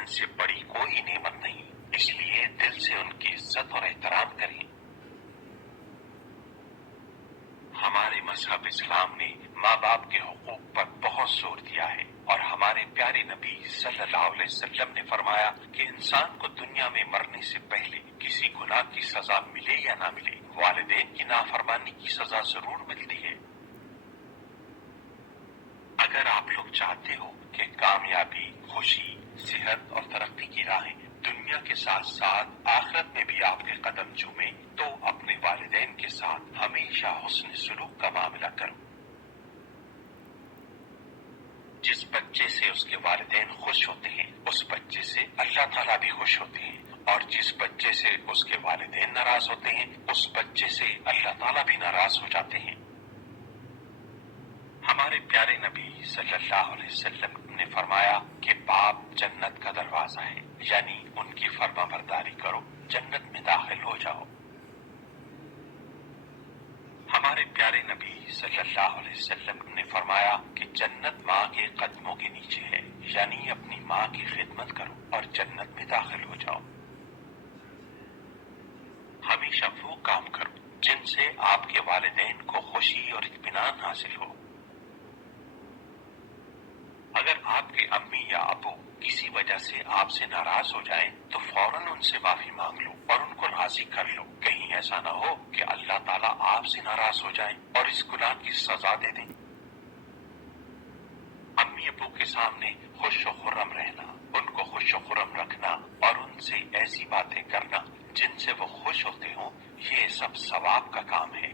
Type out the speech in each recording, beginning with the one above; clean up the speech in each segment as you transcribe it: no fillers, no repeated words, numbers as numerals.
والدین سے بڑی کوئی نعمت نہیں، اس لیے دل سے ان کی عزت اور احترام کریں۔ ہمارے مذہب اسلام نے ماں باپ کے حقوق پر بہت زور دیا ہے، اور ہمارے پیارے نبی صلی اللہ علیہ وسلم نے فرمایا کہ انسان کو دنیا میں مرنے سے پہلے کسی گناہ کی سزا ملے یا نہ ملے، والدین کی نافرمانی کی سزا ضرور ملتی ہے۔ اگر آپ لوگ چاہتے ہو کہ کامیابی، خوشی، صحت اور ترقی کی راہیں دنیا کے ساتھ ساتھ آخرت میں بھی آپ کے قدم چومیں، تو اپنے والدین کے ساتھ ہمیشہ حسن سلوک کا معاملہ کرو۔ جس بچے سے اس کے والدین خوش ہوتے ہیں، اس بچے سے اللہ تعالیٰ بھی خوش ہوتے ہیں، اور جس بچے سے اس کے والدین ناراض ہوتے ہیں، اس بچے سے اللہ تعالیٰ بھی ناراض ہو جاتے ہیں۔ ہمارے پیارے نبی صلی اللہ علیہ وسلم نے فرمایا کہ باپ جنت کا دروازہ ہے، یعنی ان کی فرما برداری کرو، جنت میں داخل ہو جاؤ۔ ہمارے پیارے نبی صلی اللہ علیہ وسلم نے فرمایا کہ جنت ماں کے قدموں کے نیچے ہے، یعنی اپنی ماں کی خدمت کرو اور جنت میں داخل ہو جاؤ۔ ہمیشہ وہ کام کرو جن سے آپ کے والدین کو خوشی اور اطمینان حاصل ہو۔ اگر آپ کے امی یا ابو کسی وجہ سے آپ سے ناراض ہو جائیں تو فوراً ان سے معافی مانگ لو اور ان کو راضی کر لو، کہیں ایسا نہ ہو کہ اللہ تعالیٰ آپ سے ناراض ہو جائیں اور اس گناہ کی سزا دے دیں۔ امی ابو کے سامنے خوش و خرم رہنا، ان کو خوش و خرم رکھنا اور ان سے ایسی باتیں کرنا جن سے وہ خوش ہوتے ہوں، یہ سب ثواب کا کام ہے۔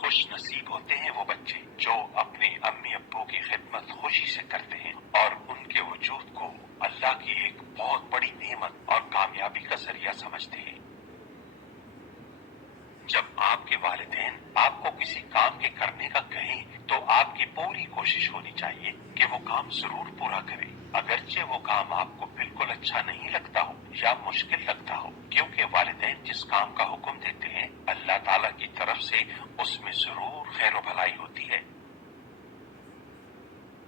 خوش نصیب ہوتے ہیں وہ بچے جو اپنے امی ابو کی خدمت خوشی سے کرتے ہیں اور ان کے وجود کو اللہ کی ایک بہت بڑی نعمت اور کامیابی کا ذریعہ سمجھتے ہیں۔ جب آپ کے والدین آپ کو کسی کام کے کرنے کا کہیں تو آپ کی پوری کوشش ہونی چاہیے کہ وہ کام ضرور پورا کریں، اگرچہ وہ کام آپ کو بالکل اچھا نہیں لگتا ہو یا مشکل لگتا ہو، کیونکہ والدین جس کام کا حکم دیتے ہیں اللہ تعالیٰ کی طرف سے اس میں ضرور خیر و بھلائی ہوتی ہے۔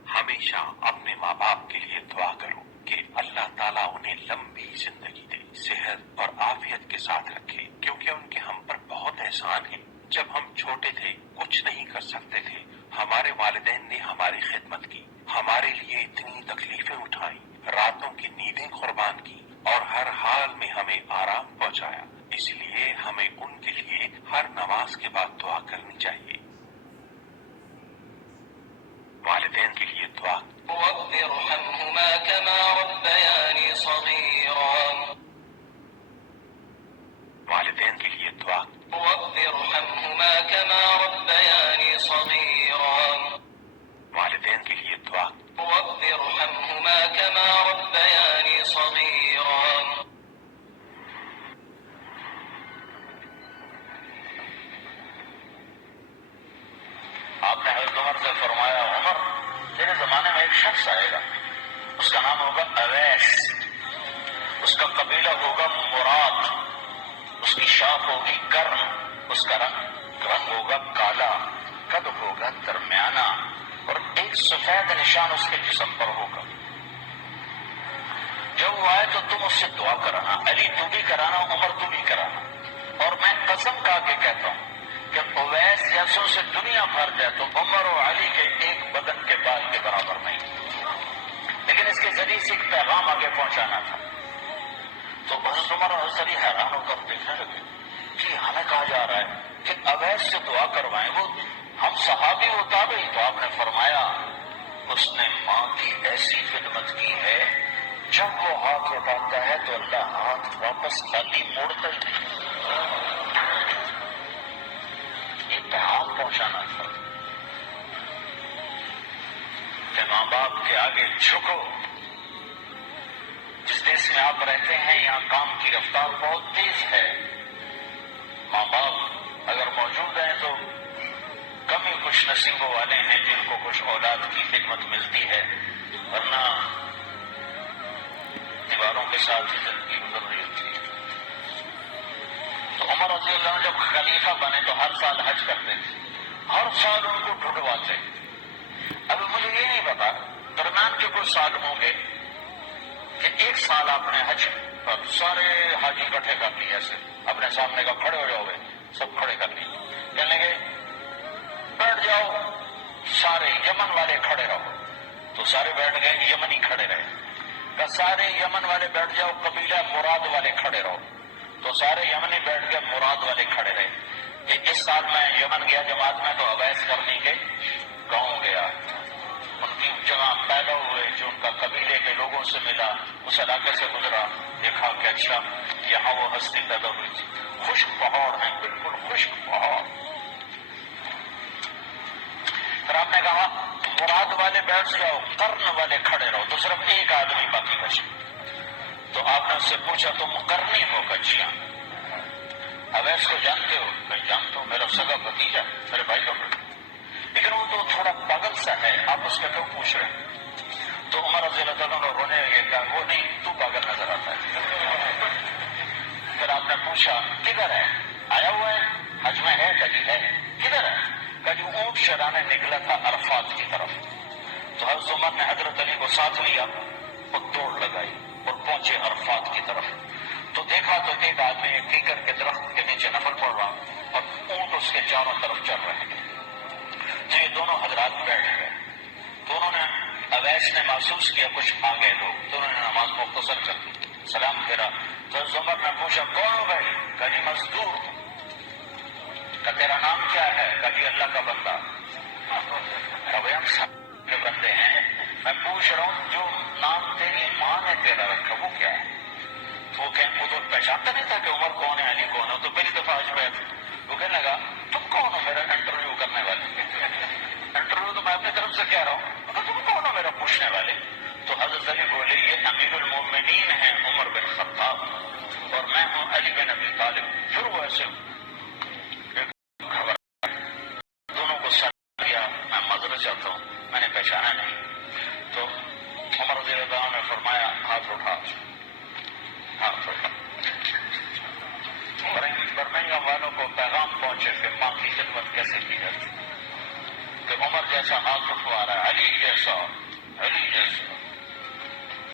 ہمیشہ اپنے ماں باپ کے لیے دعا کرو کہ اللہ تعالیٰ انہیں لمبی زندگی دے، صحت اور عافیت کے ساتھ رکھے، کیونکہ ان کے ہم پر بہت احسان ہیں۔ جب ہم چھوٹے تھے، کچھ نہیں کر سکتے تھے، ہمارے والدین نے ہماری خدمت کی، ہمارے لیے اتنی تکلیفیں اٹھائیں، راتوں کی نیندیں قربان کی اور ہر حال میں ہمیں آرام پہنچایا۔ اس لیے ہمیں ان کے لیے ہر نماز کے بعد دعا کرنی چاہیے۔ والدین کے لیے دعا رب ارحمهما كما ربياني صغيرا والدین کے لیے دعا رب ارحمهما كما ربياني صغيرا والدین کے لیے دعا رب ارحمهما كما ربياني صغيرا آپ نے حضرت عمر سے فرمایا، عمر تیرے زمانے میں ایک شخص آئے گا، اس کا نام ہوگا اویس، اس کا قبیلہ ہوگا مراد، اس کی شاخ ہوگی کرم، اس کا رنگ ہوگا کالا، قد ہوگا درمیانہ، اور ایک سفید نشان اس کے جسم پر ہوگا۔ جب وہ آئے تو تم اس سے دعا کرانا، علی تو بھی کرانا، عمر تو بھی کرانا، اور میں قسم کھا کے کہتا ہوں کہ اویس جیسوں سے دنیا بھر جائے تو عمر و علی کے ایک بدن کے بال کے برابر نہیں، لیکن اس کے ذریعے سے ایک پیغام آگے پہنچانا تھا۔ تو حضرت عمر اور حضرت علی حیران ہو کر دیکھنے لگے کہ ہمیں کہا جا رہا ہے کہ اویس سے دعا کروائیں، وہ ہم صحابی و تابعی۔ تو آپ نے فرمایا اس نے ماں کی ایسی خدمت کی ہے، جب وہ ہاتھ اٹھاتا ہے تو اللہ ہاتھ واپس خالی موڑتا ہی نہیں۔ پیغام پہنچانا تھا کہ ماں باپ کے آگے جھکو۔ جس دیش میں آپ رہتے ہیں یہاں کام کی رفتار بہت تیز ہے، ماں باپ اگر موجود ہیں تو کم ہی خوش نصیبوں والے ہیں جن کو کچھ اولاد کی خدمت ملتی ہے، ورنہ دیواروں کے ساتھ ہی زندگی گزر رہی ہوتی ہے۔ تو عمر رضی اللہ عنہ جب خلیفہ بنے تو ہر سال حج کرتے تھے، ہر سال ان کو ڈھونڈواتے۔ اب مجھے یہ نہیں پتا درمیان کے کچھ سال ہوں گے کہ 1 سال آپ نے حج پر سارے حاجی اکٹھے کر لیے، ایسے اپنے سامنے کا کھڑے ہو جاؤ گے، سب کھڑے کر لیے، کہنے لگے بیٹھ جاؤ، سارے یمن والے کھڑے رہو، تو سارے بیٹھ گئے، یمنی کھڑے رہے، کہ سارے یمن والے بیٹھ جاؤ، قبیلہ مراد والے کھڑے رہو، تو سارے یمنی بیٹھ گئے، مراد والے کھڑے رہے۔ اس سال میں یمن گیا جماعت میں، تو اویس کرنی کے گاؤں گیا، ان کی جگہ پیدا ہوئے، جو ان کا قبیلے کے لوگوں سے ملا، اس علاقے سے گزرا، دیکھا کہ اچھا یہاں وہ ہستی پیدا ہوئی تھی، خشک پہاڑ ہیں، بالکل خشک پہاڑ۔ پھر آپ نے کہا مراد والے بیٹھ جاؤ، قرن والے کھڑے رہو، تو صرف ایک آدمی باقی بچا۔ تو آپ نے اس سے پوچھا تم قرنی ہو؟ کچیاں اویس کو جانتے ہو؟ میں جانتا ہوں، میرا سگا بھتیجا، میرے بھائی کا بیٹا، لیکن وہ تو تھوڑا پاگل سا ہے، آپ اس کا کیوں پوچھ رہے ہیں؟ تو عمر رضی اللہ تعالیٰ نے رونے لگے، کہا وہ نہیں، تو پاگل نظر آتا ہے۔ پھر آپ نے پوچھا کدھر ہے؟ آیا ہوا ہے حج میں؟ ہے کبھی ہے؟ کدھر ہے؟ کہ جو اونٹ چرانے نکلا تھا عرفات کی طرف، تو حضرت عمر نے حضرت علی کو ساتھ لیا اور دوڑ لگائی اور پہنچے عرفات کی طرف، تو دیکھا تو ایک آدمی ایک کیکر کے درخت کے نیچے نفل پڑ رہا اور اونٹ اس کے چاروں طرف چل رہے ہیں۔ تو یہ دونوں حضرات بیٹھ گئے، تو انہوں نے اویس نے محسوس کیا کچھ آ گئے لوگ، تو انہوں نے نماز مختصر کر دی، سلام پھیرا، تو عمر نے پوچھا کون ہو بھائی؟ کہا جی مزدور۔ کہ تیرا نام کیا ہے؟ کہا جی اللہ کا بندہ۔ کہا بھائی ہم سب کے بندے ہیں، میں پوچھ رہا ہوں جو نام تیری ماں نے تیرا رکھا وہ کیا ہے؟ وہ تو پہچانتا نہیں تھا کہ عمر کون ہے، علی کون ہے، تو پہلی دفعہ آج میں وہ کہنے لگا تم کون ہو میرا انٹرویو کرنے والے؟ انٹرویو تو میں اپنی طرف سے کہہ رہا ہوں، تم کون ہو میرا پوچھنے والے؟ تو حضرت علی بولے یہ امیر المومنین ہیں عمر بن خطاب اور میں ہوں علی بن ابی طالب۔ پھر وہ ایسے خبر دونوں کو ساتھ لیا، میں معذرت چاہتا ہوں میں نے پہچانا نہیں۔ تو عمر رضی اللہ عنہ نے فرمایا ہاتھ اٹھا، ہاتھ اٹھا۔ برمنگھم والوں کو پیغام پہنچے کہ ماں کی خدمت کیسے کی جاتی، کہ عمر جیسا ہاتھ اٹھوا رہا ہے، علی جیسا